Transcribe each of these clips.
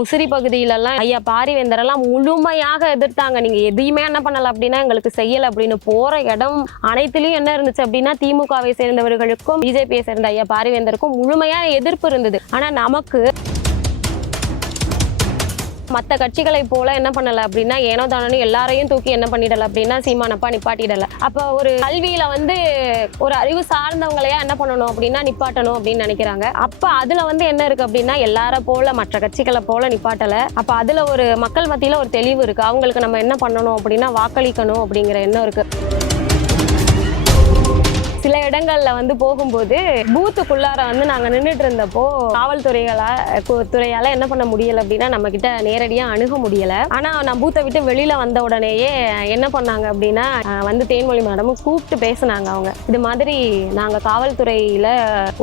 முசிறி பகுதியிலலாம் ஐயா பாரிவேந்தரெல்லாம் முழுமையாக எதிர்த்தாங்க. நீங்க எதையுமே என்ன பண்ணல அப்படின்னா எங்களுக்கு செய்யல அப்படின்னு போற இடம் அனைத்திலையும் என்ன இருந்துச்சு அப்படின்னா திமுகவை சேர்ந்தவர்களுக்கும் பிஜேபியை சேர்ந்த ஐயா பாரிவேந்தருக்கும் முழுமையா எதிர்ப்பு இருந்தது. ஆனா நமக்கு மற்ற கட்சிகளை போல என்ன பண்ணல அப்படின்னா ஏனோ தானோ எல்லாரையும் தூக்கி என்ன பண்ணிடல அப்படின்னா சீமானப்பா நிப்பாட்டிடல. அப்ப ஒரு கல்வியில ஒரு அறிவு சார்ந்தவங்களையா என்ன பண்ணணும் அப்படின்னா நிப்பாட்டணும் அப்படின்னு நினைக்கிறாங்க. அப்ப அதுல என்ன இருக்கு அப்படின்னா எல்லார போல மற்ற கட்சிகளை போல நிப்பாட்டல. அப்ப அதுல ஒரு மக்கள் மத்தியில ஒரு தெளிவு இருக்கு. அவங்களுக்கு நம்ம என்ன பண்ணணும் அப்படின்னா வாக்களிக்கணும் அப்படிங்கிற எண்ணம் இருக்கு. சில இடங்கள்ல போகும்போது பூத்துக்குள்ளார நாங்க நின்றுட்டு இருந்தப்போ துறையால என்ன பண்ண முடியல அப்படின்னா நம்ம கிட்ட நேரடியா அணுக முடியல. ஆனா நான் பூத்தை விட்டு வெளியில வந்த உடனேயே என்ன பண்ணாங்க அப்படின்னா தேன்மொழி மேடமும் கூப்பிட்டு பேசினாங்க. அவங்க இது மாதிரி நாங்க காவல்துறையில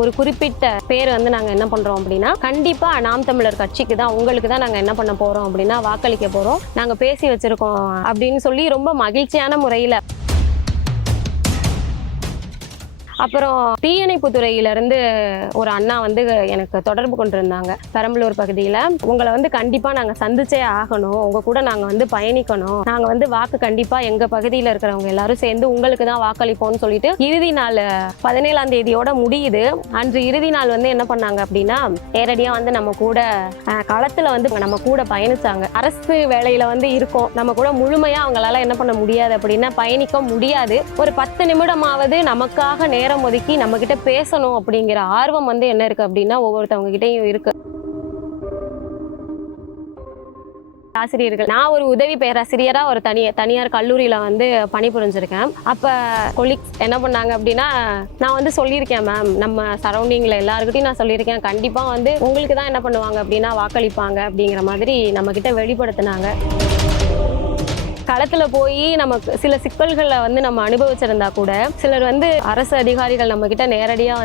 ஒரு குறிப்பிட்ட பேர் நாங்க என்ன பண்றோம் அப்படின்னா கண்டிப்பா நாம் தமிழர் கட்சிக்கு தான் உங்களுக்கு தான் நாங்க என்ன பண்ண போறோம் அப்படின்னா வாக்களிக்க போறோம், நாங்க பேசி வச்சிருக்கோம் அப்படின்னு சொல்லி ரொம்ப மகிழ்ச்சியான முறையில. அப்புறம் தீயணைப்பு துறையிலிருந்து ஒரு அண்ணா எனக்கு தொடர்பு கொண்டிருந்தாங்க. பெரம்பலூர் பகுதியில் உங்களை கண்டிப்பா நாங்க சந்திச்சே ஆகணும், உங்க கூட நாங்க பயணிக்கணும், நாங்க வாக்கு கண்டிப்பா எங்க பகுதியில் இருக்கிறவங்க எல்லாரும் சேர்ந்து உங்களுக்கு தான் வாக்களிப்போம்னு சொல்லிட்டு இறுதி நாள் 17ஆம் தேதியோட முடியுது. அன்று இறுதி நாள் என்ன பண்ணாங்க அப்படின்னா நேரடியா நம்ம கூட களத்துல நம்ம கூட பயணிச்சாங்க. அரசு வேலையில இருக்கோம், நம்ம கூட முழுமையா அவங்களால என்ன பண்ண முடியாது அப்படின்னா பயணிக்க முடியாது. ஒரு 10 நிமிடமாவது நமக்காக நேரம் ஒதுக்கி நம்ம கிட்ட பேசணும் அப்படிங்கிற ஆர்வம் என்ன இருக்கு அப்படின்னா ஒவ்வொருத்தவங்க கிட்டையும் இருக்கு. ஆசிரியர்கள், நான் ஒரு உதவி பேராசிரியரா ஒரு தனியார் கல்லூரியில பணிபுரிஞ்சிருக்கேன். அப்ப கொலீக்ஸ் என்ன பண்ணாங்க அப்படின்னா நான் சொல்லியிருக்கேன் மேம், நம்ம சரௌண்டிங்ல எல்லாருக்கிட்டையும் நான் சொல்லியிருக்கேன், கண்டிப்பா உங்களுக்கு தான் என்ன பண்ணுவாங்க அப்படின்னா வாக்களிப்பாங்க அப்படிங்கிற மாதிரி நம்ம கிட்ட வெளிப்படுத்தினாங்க. களத்துல போய் நமக்கு சில சிக்கல்களை நம்ம அனுபவிச்சிருந்தா கூட சிலர் அரசு அதிகாரிகள் நம்ம கிட்ட நேரடியா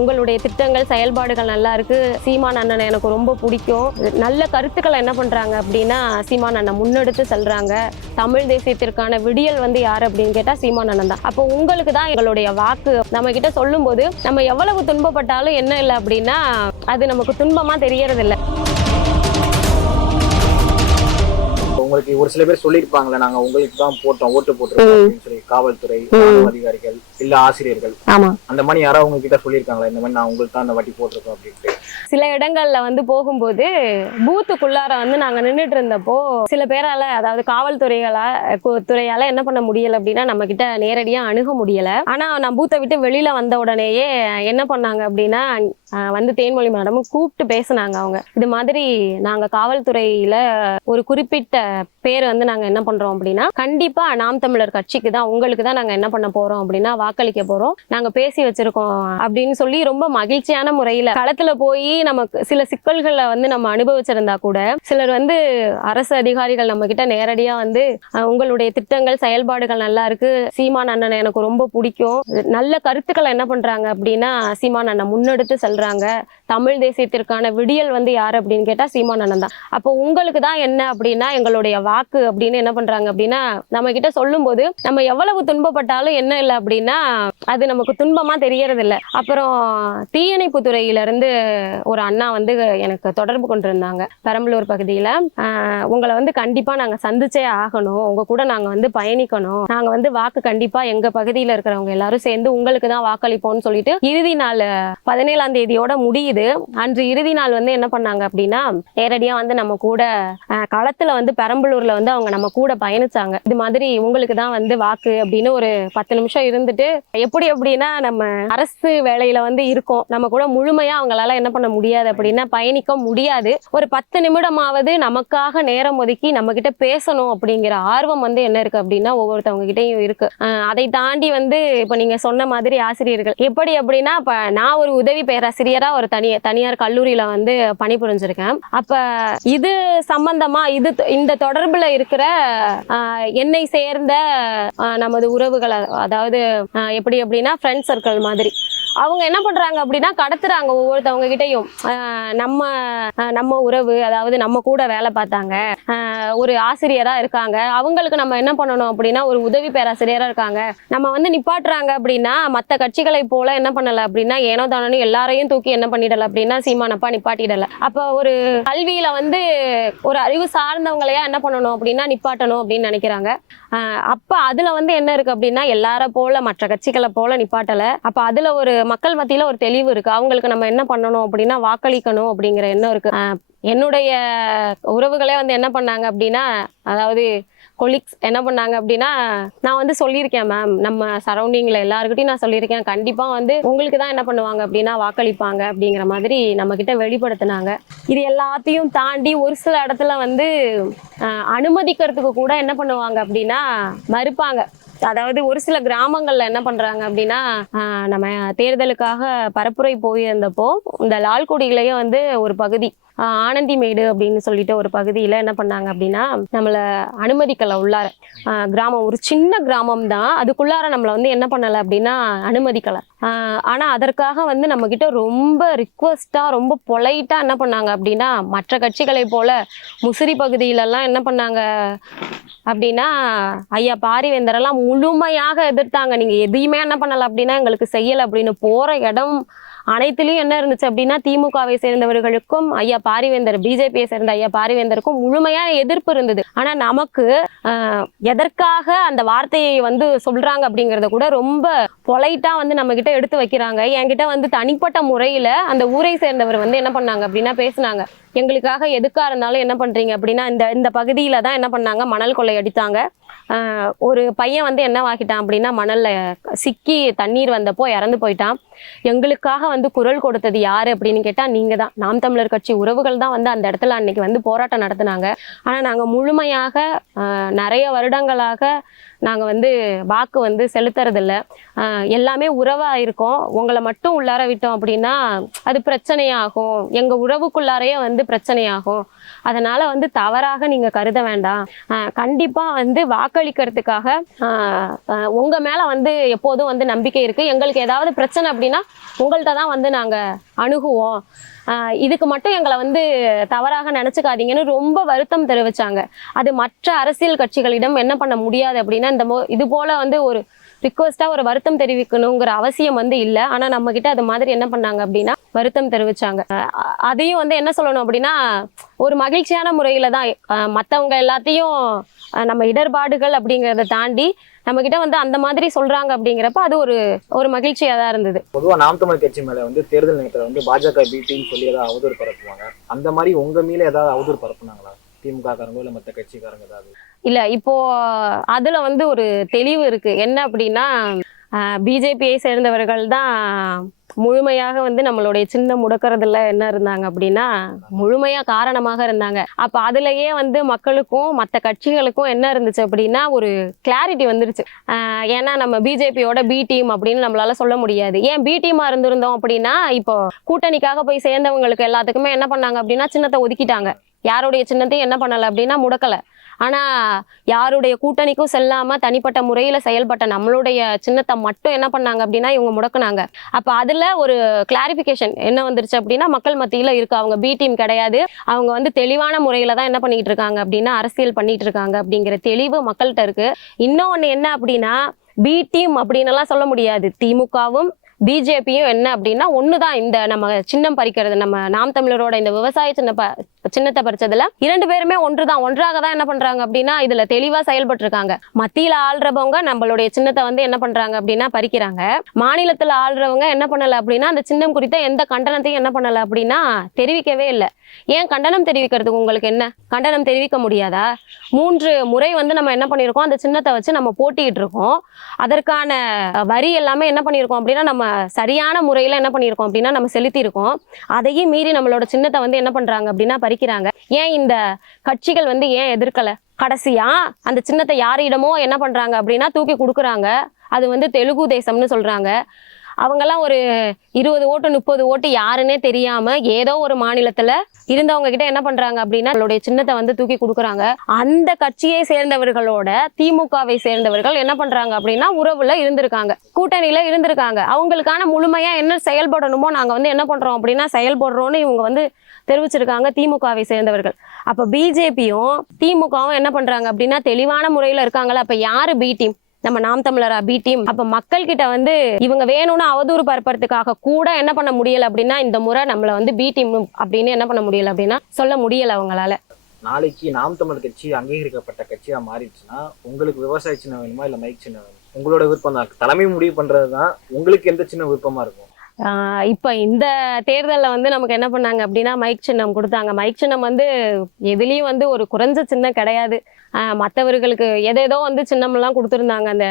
உங்களுடைய திட்டங்கள் செயல்பாடுகள் நல்லா இருக்கு, சீமான் அண்ணனை எனக்கு ரொம்ப பிடிக்கும், நல்ல கருத்துக்களை என்ன பண்றாங்க அப்படின்னா சீமான் அண்ணன் முன்னெடுத்து செல்றாங்க, தமிழ் தேசியத்திற்கான விடியல் யாரு அப்படின்னு கேட்டா சீமான் அண்ணன் தான், அப்போ உங்களுக்கு தான் எங்களுடைய வாக்கு நம்ம கிட்ட சொல்லும் போது நம்ம எவ்வளவு துன்பப்பட்டாலும் என்ன இல்லை அப்படின்னா அது நமக்கு துன்பமா தெரியறது இல்லை. உங்களுக்கு ஒரு சில பேர் சொல்லியிருப்பாங்களே நாங்க உங்களுக்கு தான் போட்டோம், ஓட்டு போட்டுருக்கோம் அப்படின்னு சொல்லி, காவல்துறை அதிகாரிகள் இல்ல ஆசிரியர்கள், அந்த மாதிரி யாராவது உங்ககிட்ட சொல்லியிருக்காங்களா இந்த மாதிரி நான் உங்களுக்கு தான் அந்த வாட்டி போட்டிருக்கோம் அப்படின்ட்டு? சில இடங்கள்ல போகும்போது பூத்துக்குள்ளார நாங்க நின்றுட்டு இருந்தப்போ சில பேரால அதாவது துறையால என்ன பண்ண முடியல அப்படின்னா நம்ம கிட்ட நேரடியா அணுக முடியல. ஆனா நான் பூத்தை விட்டு வெளியில வந்த உடனேயே என்ன பண்ணாங்க அப்படின்னா தேன்மொழி மேடமும் கூப்பிட்டு பேசினாங்க. அவங்க இது மாதிரி நாங்க காவல்துறையில ஒரு குறிப்பிட்ட பேர் நாங்க என்ன பண்றோம் அப்படின்னா கண்டிப்பா நாம் தமிழர் கட்சிக்கு தான் உங்களுக்கு தான் நாங்க என்ன பண்ண போறோம் அப்படின்னா வாக்களிக்க போறோம், நாங்க பேசி வச்சிருக்கோம் அப்படின்னு சொல்லி ரொம்ப மகிழ்ச்சியான முறையில களத்துல போய் நமக்கு சில சிக்கல்களை நம்ம அனுபவிச்சிருந்தா கூட சிலர் அரசு அதிகாரிகள் நம்ம கிட்ட நேரடியா உங்களுடைய திட்டங்கள் செயல்பாடுகள் நல்லா இருக்கு, சீமான் அண்ணனை எனக்கு ரொம்ப பிடிக்கும், நல்ல கருத்துக்களை என்ன பண்றாங்க அப்படின்னா சீமான் அண்ணன் முன்னெடுத்து செல்றாங்க, தமிழ் தேசியத்திற்கான விடியல் யாரு அப்படின்னு கேட்டா சீமான் அண்ணன் தான், அப்போ உங்களுக்கு தான் என்ன அப்படின்னா எங்களுடைய வாக்கு அப்படின்னு என்ன பண்றாங்க அப்படின்னா நம்ம கிட்ட சொல்லும் போது நம்ம எவ்வளவு துன்பப்பட்டாலும் என்ன இல்லை அப்படின்னா அது நமக்கு துன்பமா தெரியறது இல்லை. அப்புறம் தீயணைப்பு துறையிலிருந்து ஒரு அண்ணா எனக்கு தொடர்பு கொண்டிருந்தாங்க. பெரம்பலூர் பகுதியில உங்களை கண்டிப்பா நாங்க சந்திச்சே ஆகணும், உங்க கூட நாங்க பயணிக்கணும், நாங்க வாக்கு கண்டிப்பா எங்க பகுதியில இருக்கிறவங்க எல்லாரும் சேர்ந்து உங்களுக்கு தான் வாக்களிப்போம்னு சொல்லிட்டு இறுதி நாள் 17ஆம் தேதியோட முடியுது. அன்று இறுதி நாள் என்ன பண்ணாங்க அப்படின்னா நேரடியா நம்ம கூட களத்துல பெரம்பலூர்ல அவங்க நம்ம கூட பயணிச்சாங்க. இது மாதிரி உங்களுக்கு தான் வாக்கு அப்படின்னு ஒரு 10 நிமிஷம் இருந்துட்டு எப்படி அப்படின்னா நம்ம அரசு வேலையில இருக்கோம், நம்ம கூட முழுமையா அவங்களால என்ன பண்ண முடியாது அப்படின்னா பயணிக்க முடியாது. ஒரு 10 நிமிடமாவது நமக்காக நேரம் ஒதுக்கி நம்ம கிட்ட பேசணும் அப்படிங்கிற ஆர்வம் என்ன இருக்கு அப்படின்னா ஒவ்வொருத்தவங்க கிட்டையும் இருக்கு. அதை தாண்டி இப்ப நீங்க சொன்ன மாதிரி ஆசிரியர்கள் எப்படி அப்படின்னா இப்ப நான் ஒரு உதவி பேராசிரியரா ஒரு தனியார் கல்லூரியில பணிபுரிஞ்சிருக்கேன். அப்ப இது சம்பந்தமா இந்த தொடர்புல இருக்கிற என்னை சேர்ந்த நமது உறவுகளை அதாவது எப்படி அப்படின்னா ஃப்ரெண்ட் சர்க்கிள் மாதிரி அவங்க என்ன பண்றாங்க அப்படின்னா கடத்துறாங்க ஒவ்வொருத்தவங்க கிட்டையும். நம்ம உறவு, அதாவது நம்ம கூட வேலை பார்த்தாங்க, ஒரு ஆசிரியரா இருக்காங்க, அவங்களுக்கு நம்ம என்ன பண்ணணும் அப்படின்னா ஒரு உதவி பேராசிரியரா இருக்காங்க, நம்ம வந்து நிப்பாட்டுறாங்க அப்படின்னா மற்ற கட்சிகளை போல என்ன பண்ணல அப்படின்னா ஏனோ தானோ எல்லாரையும் தூக்கி என்ன பண்ணிடல அப்படின்னா சீமானப்பா நிப்பாட்டிடல. அப்ப ஒரு கல்வியில வந்து ஒரு அறிவு சார்ந்தவங்களையா என்ன பண்ணணும் அப்படின்னா நிப்பாட்டணும் அப்படின்னு நினைக்கிறாங்க. அப்ப அதுல வந்து என்ன இருக்கு அப்படின்னா எல்லார போல மற்ற கட்சிகளை போல நிப்பாட்டல. அப்ப அதுல ஒரு மக்கள் மத்தியில ஒரு தெளிவு இருக்கு. அவங்களுக்கு நம்ம என்ன பண்ணணும் அப்படின்னா வாக்களிக்கணும் அப்படிங்கிற எண்ணம் இருக்கு. என்னுடைய உறவுகளே வந்து என்ன பண்ணாங்க அப்படின்னா, அதாவது கொலீக்ஸ் என்ன பண்ணாங்க அப்படின்னா, நான் வந்து சொல்லியிருக்கேன் மேம், நம்ம சரௌண்டிங்ல எல்லாருக்கிட்டையும் நான் சொல்லியிருக்கேன், கண்டிப்பா வந்து உங்களுக்கு தான் என்ன பண்ணுவாங்க அப்படின்னா வாக்களிப்பாங்க அப்படிங்கிற மாதிரி நம்ம கிட்ட வெளிப்படுத்தினாங்க. இது எல்லாத்தையும் தாண்டி ஒரு சில இடத்துல வந்து அனுமதிக்கிறதுக்கு கூட என்ன பண்ணுவாங்க அப்படின்னா மறுப்பாங்க. அதாவது ஒரு சில கிராமங்கள்ல என்ன பண்றாங்க அப்படின்னா, நம்ம தேர்தலுக்காக பரப்புரை போயிருந்தப்போ இந்த லால்குடியிலேயே வந்து ஒரு பகுதி ஆனந்திமேடு அப்படின்னு சொல்லிட்டு ஒரு பகுதியில என்ன பண்ணாங்க அப்படின்னா நம்மள அனுமதிக்கல உள்ளார. கிராமம் ஒரு சின்ன கிராமம் தான், அதுக்குள்ளார நம்மள வந்து என்ன பண்ணல அப்படின்னா அனுமதிக்கல. ஆனா அதற்காக வந்து நம்ம கிட்ட ரொம்ப ரிக்வஸ்டா ரொம்ப பொலைட்டா என்ன பண்ணாங்க அப்படின்னா மற்ற கட்சிகளை போல முசிறி பகுதியிலெல்லாம் என்ன பண்ணாங்க அப்படின்னா ஐயா பாரிவேந்தரெல்லாம் முழுமையாக எதிர்த்தாங்க. நீங்க எதையுமே என்ன பண்ணல அப்படின்னா எங்களுக்கு செய்யல அப்படின்னு போற இடம் அனைத்துலயும் என்ன இருந்துச்சு அப்படின்னா திமுகவை சேர்ந்தவர்களுக்கும் ஐயா பாரிவேந்தர், பிஜேபியை சேர்ந்த ஐயா பாரிவேந்தருக்கும் முழுமையா எதிர்ப்பு இருந்தது. ஆனா நமக்கு எதற்காக அந்த வார்த்தையை வந்து சொல்றாங்க அப்படிங்கறத கூட ரொம்ப பொலைட்டா வந்து நம்ம கிட்ட எடுத்து வைக்கிறாங்க. என்கிட்ட வந்து தனிப்பட்ட முறையில அந்த ஊரை சேர்ந்தவர் வந்து என்ன பண்ணாங்க அப்படின்னா பேசினாங்க, எங்களுக்காக எதுக்கா இருந்தாலும் என்ன பண்றீங்க அப்படின்னா இந்த பகுதியில தான் என்ன பண்ணாங்க மணல் கொள்ளை அடித்தாங்க. ஒரு பையன் வந்து என்ன ஆகிட்டான் அப்படின்னா மணல்ல சிக்கி தண்ணீர் வந்தப்போ இறந்து போயிட்டான். எங்களுக்காக வந்து குரல் கொடுத்தது யாரு அப்படின்னு கேட்டா நீங்க தான், நாம் தமிழர் கட்சி உறவுகள் தான் வந்து அந்த இடத்துல அன்னைக்கு வந்து போராட்டம் நடத்தினாங்க. ஆனா நாங்க முழுமையாக நிறைய வருடங்களாக நாங்க வந்து வாக்கு வந்து செலுத்துறதில்ல, எல்லாமே உறவா இருக்கோம், உங்களை மட்டும் உள்ளார விட்டோம் அப்படின்னா அது பிரச்சனையாகும், எங்க உறவுக்குள்ளாரையே வந்து பிரச்சனையாகும், அதனால வந்து தவறாக நீங்க கருத வேண்டாம், கண்டிப்பா வந்து வாக்களிக்கிறதுக்காக உங்க மேல வந்து எப்போதும் வந்து நம்பிக்கை இருக்கு, எங்களுக்கு ஏதாவது பிரச்சனை அப்படின்னா உங்கள்கிட்ட தான் வந்து நாங்க அணுகுவோம், இதுக்கு மட்டும் எங்களை வந்து தவறாக நினைச்சுக்காதீங்கன்னு ரொம்ப வருத்தம் தெரிவிச்சாங்க. அது மற்ற அரசியல் கட்சிகளிடம் என்ன பண்ண முடியாது அப்படின்னா இது போல வந்து ஒரு ரிக்வஸ்டா ஒரு வருத்தம் தெரிவிக்கணுங்கிற அவசியம் வந்து இல்லை. ஆனா நம்ம கிட்ட அது மாதிரி என்ன பண்ணாங்க அப்படின்னா வருத்தம் தெரிவிச்சாங்க. அதையும் வந்து என்ன சொல்லணும் அப்படின்னா ஒரு மகிழ்ச்சியான முறையில தான் மற்றவங்க எல்லாத்தையும் நம்ம இடர்பாடுகள் அப்படிங்கிறத தாண்டி நம்ம கிட்ட வந்து அந்த மாதிரி சொல்றாங்க அப்படிங்கிறப்ப அது ஒரு மகிழ்ச்சியா தான் இருந்தது. பொதுவா நாம் தமிழ் கட்சி மேல வந்து தேர்தல் நேரத்துல வந்து பாஜக பிடின்னு சொல்லி ஏதாவது அவதூறு பரப்புவாங்க, அந்த மாதிரி உங்க மேல ஏதாவது அவதூறு பரப்புனாங்களா திமுக காரங்க இல்ல மற்ற கட்சிக்காரங்க ஏதாவது? இல்ல, இப்போ அதுல வந்து ஒரு தெளிவு இருக்கு. என்ன அப்படின்னா பிஜேபியை சேர்ந்தவர்கள் தான் முழுமையாக வந்து நம்மளுடைய சின்ன முடக்கிறதுல என்ன இருந்தாங்க அப்படின்னா முழுமையா காரணமாக இருந்தாங்க. அப்ப அதுலயே வந்து மக்களுக்கும் மற்ற கட்சிகளுக்கும் என்ன இருந்துச்சு அப்படின்னா ஒரு கிளாரிட்டி வந்துருச்சு. ஏன்னா நம்ம பிஜேபியோட பி டீம் அப்படின்னு நம்மளால சொல்ல முடியாது. ஏன் பி டீமா இருந்திருந்தோம் அப்படின்னா இப்போ கூட்டணிக்காக போய் சேர்ந்தவங்களுக்கு எல்லாத்துக்குமே என்ன பண்ணாங்க அப்படின்னா சின்னத்தை ஒதுக்கிட்டாங்க, யாருடைய சின்னத்தையும் என்ன பண்ணல அப்படின்னா முடக்கல. ஆனா யாருடைய கூட்டணிக்கும் செல்லாம தனிப்பட்ட முறையில செயல்பட்ட நம்மளுடைய சின்னத்தை மட்டும் என்ன பண்ணாங்க அப்படின்னா இவங்க முடக்குனாங்க. அப்ப அதுல ஒரு கிளாரிபிகேஷன் என்ன வந்துருச்சு அப்படின்னா மக்கள் மத்தியில இருக்கு, அவங்க பி டீம் கிடையாது, அவங்க வந்து தெளிவான முறையில தான் என்ன பண்ணிட்டு இருக்காங்க அப்படின்னா அரசியல் பண்ணிட்டு இருக்காங்க அப்படிங்கிற தெளிவு மக்கள்கிட்ட இருக்கு. இன்னொன்னு என்ன அப்படின்னா பி டீம் அப்படின்னு எல்லாம் சொல்ல முடியாது, திமுகவும் பிஜேபியும் என்ன அப்படின்னா ஒண்ணுதான். இந்த நம்ம சின்னம் பறிக்கிறது, நம்ம நாம் தமிழரோட இந்த விவசாய சின்னத்தை பறிச்சதுல 2 பேருமே ஒன்றுதான், ஒன்றாக தான் என்ன பண்றாங்க அப்படின்னா இதுல தெளிவா செயல்பட்டு இருக்காங்க. மத்தியில ஆள்றவங்க நம்மளுடைய சின்னத்தை வந்து என்ன பண்றாங்க அப்படின்னா பறிக்கிறாங்க, மாநிலத்துல ஆள்றவங்க என்ன பண்ணல அப்படின்னா அந்த சின்னம் குறித்த எந்த கண்டனத்தையும் என்ன பண்ணல அப்படின்னா தெரிவிக்கவே இல்லை. ஏன் கண்டனம் தெரிவிக்கிறதுக்கு உங்களுக்கு என்ன கண்டனம் தெரிவிக்க முடியாதா? 3 முறை வந்து நம்ம என்ன பண்ணியிருக்கோம் அந்த சின்னத்தை வச்சு நம்ம போட்டிட்டு இருக்கோம், அதற்கான வரி எல்லாமே என்ன பண்ணியிருக்கோம் அப்படின்னா நம்ம சரியான முறையில என்ன பண்ணியிருக்கோம் அப்படின்னா நம்ம செலுத்தி இருக்கோம். அதையும் மீறி நம்மளோட சின்னத்தை வந்து என்ன பண்றாங்க அப்படின்னா பறிக்கிறாங்க. ஏன் இந்த கட்சிகள் வந்து ஏன் எதிர்க்கல? கடைசியா அந்த சின்னத்தை யாரிடமோ என்ன பண்றாங்க அப்படின்னா தூக்கி கொடுக்குறாங்க, அது வந்து தெலுங்கு தேசம்னு சொல்றாங்க. அவங்கெல்லாம் ஒரு 20 ஓட்டு 30 ஓட்டு யாருன்னே தெரியாம ஏதோ ஒரு மாநிலத்துல இருந்தவங்க கிட்ட என்ன பண்றாங்க அப்படின்னா அவங்களுடைய சின்னத்தை வந்து தூக்கி கொடுக்குறாங்க. அந்த கட்சியை சேர்ந்தவர்களோட திமுகவை சேர்ந்தவர்கள் என்ன பண்றாங்க அப்படின்னா உறவுல இருந்திருக்காங்க, கூட்டணியில இருந்திருக்காங்க. அவங்களுக்கான முழுமையா என்ன செயல்படணுமோ நாங்க வந்து என்ன பண்றோம் அப்படின்னா செயல்படுறோம்னு இவங்க வந்து தெரிவிச்சிருக்காங்க, திமுகவை சேர்ந்தவர்கள். அப்ப பிஜேபியும் திமுகவும் என்ன பண்றாங்க அப்படின்னா தெளிவான முறையில இருக்காங்களா? அப்ப யாரு பி டீம்? நம்ம நாம் தமிழரா பி டீம்? அப்ப மக்கள் கிட்ட வந்து இவங்க வேணும்னு அவதூறு பரப்புறதுக்காக கூட என்ன பண்ண முடியல அப்படின்னா இந்த முறை நம்மள வந்து பி டீம் அப்படின்னு என்ன பண்ண முடியல அப்படின்னா சொல்ல முடியல அவங்களால. நாளைக்கு நாம் தமிழர் கட்சி அங்கீகரிக்கப்பட்ட கட்சியா மாறிடுச்சுன்னா உங்களுக்கு விவசாய சின்னம் வேணுமா இல்ல மைக் சின்னம் வேணுமா? உங்களோட விருப்பம் தான், தலைமை முடிவு பண்றதுதான். உங்களுக்கு எந்த சின்ன விருப்பமா இருக்கும்? இப்ப இந்த தேர்தல்ல வந்து நமக்கு என்ன பண்ணாங்க அப்படின்னா மைக் சின்னம் கொடுத்தாங்க. மைக் சின்னம் வந்து எதுலயும் வந்து ஒரு குறைஞ்ச சின்னம் கிடையாது. மற்றவர்களுக்கு எதேதோ வந்து சின்னம் எல்லாம் கொடுத்துருந்தாங்க. அந்த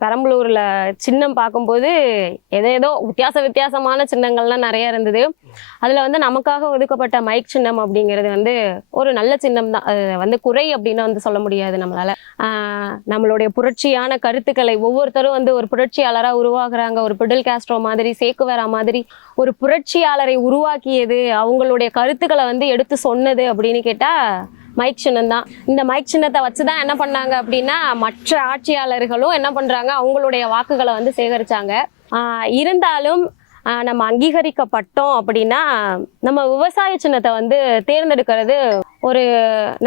பெரம்பலூர்ல சின்னம் பார்க்கும்போது ஏதேதோ வித்தியாசமான சின்னங்கள்லாம் நிறைய இருந்தது. அதுல வந்து நமக்காக ஒதுக்கப்பட்ட மைக் சின்னம் அப்படிங்கிறது வந்து ஒரு நல்ல சின்னம் தான். அது வந்து குறை அப்படின்னு வந்து சொல்ல முடியாது நம்மளால. நம்மளுடைய புரட்சியான கருத்துக்களை ஒவ்வொருத்தரும் வந்து ஒரு புரட்சியாளரா உருவாக்குறாங்க. ஒரு பிடல் காஸ்ட்ரோ மாதிரி, சேக்குவேரா மாதிரி ஒரு புரட்சியாளரை உருவாக்கியது, அவங்களுடைய கருத்துக்களை வந்து எடுத்து சொன்னது அப்படின்னு கேட்டா மைக் சின்னம் தான். இந்த மைக் சின்னத்தை வச்சுதான் என்ன பண்ணாங்க அப்படின்னா மற்ற ஆட்சியாளர்களும் என்ன பண்றாங்க, அவங்களுடைய வாக்குகளை வந்து சேகரிச்சாங்க. இருந்தாலும் நம்ம அங்கீகரிக்கப்பட்டோம் அப்படின்னா நம்ம விவசாய சின்னத்தை வந்து தேர்ந்தெடுக்கிறது ஒரு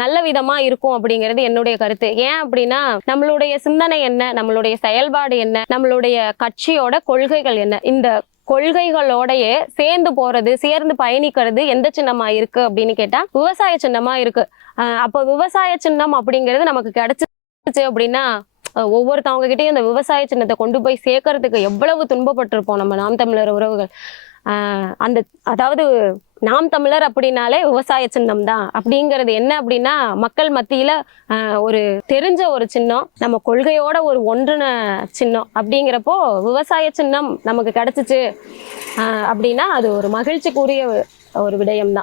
நல்ல விதமா இருக்கும் அப்படிங்கிறது என்னுடைய கருத்து. ஏன் அப்படின்னா நம்மளுடைய சிந்தனை என்ன, நம்மளுடைய செயல்பாடு என்ன, நம்மளுடைய கட்சியோட கொள்கைகள் என்ன, இந்த கொள்கைகளோடயே சேர்ந்து போறது, சேர்ந்து பயணிக்கிறது எந்த சின்னமா இருக்கு அப்படின்னு கேட்டா விவசாய சின்னமா இருக்கு. அப்போ விவசாய சின்னம் அப்படிங்கிறது நமக்கு கிடைச்சிச்சு அப்படின்னா ஒவ்வொருத்தவங்க கிட்டயும் இந்த விவசாய சின்னத்தை கொண்டு போய் சேர்க்கறதுக்கு எவ்வளவு துன்பப்பட்டிருப்போம் நம்ம நாம் தமிழர் உறவுகள். அந்த அதாவது நாம் தமிழர் அப்படின்னாலே விவசாய சின்னம் தான் அப்படிங்கிறது என்ன அப்படின்னா மக்கள் மத்தியில ஒரு தெரிஞ்ச ஒரு சின்னம், நம்ம கொள்கையோட ஒரு ஒன்றின சின்னம். அப்படிங்கிறப்போ விவசாய சின்னம் நமக்கு கிடைச்சிச்சு அப்படின்னா அது ஒரு மகிழ்ச்சிக்குரிய ஒரு விடயம் தான்.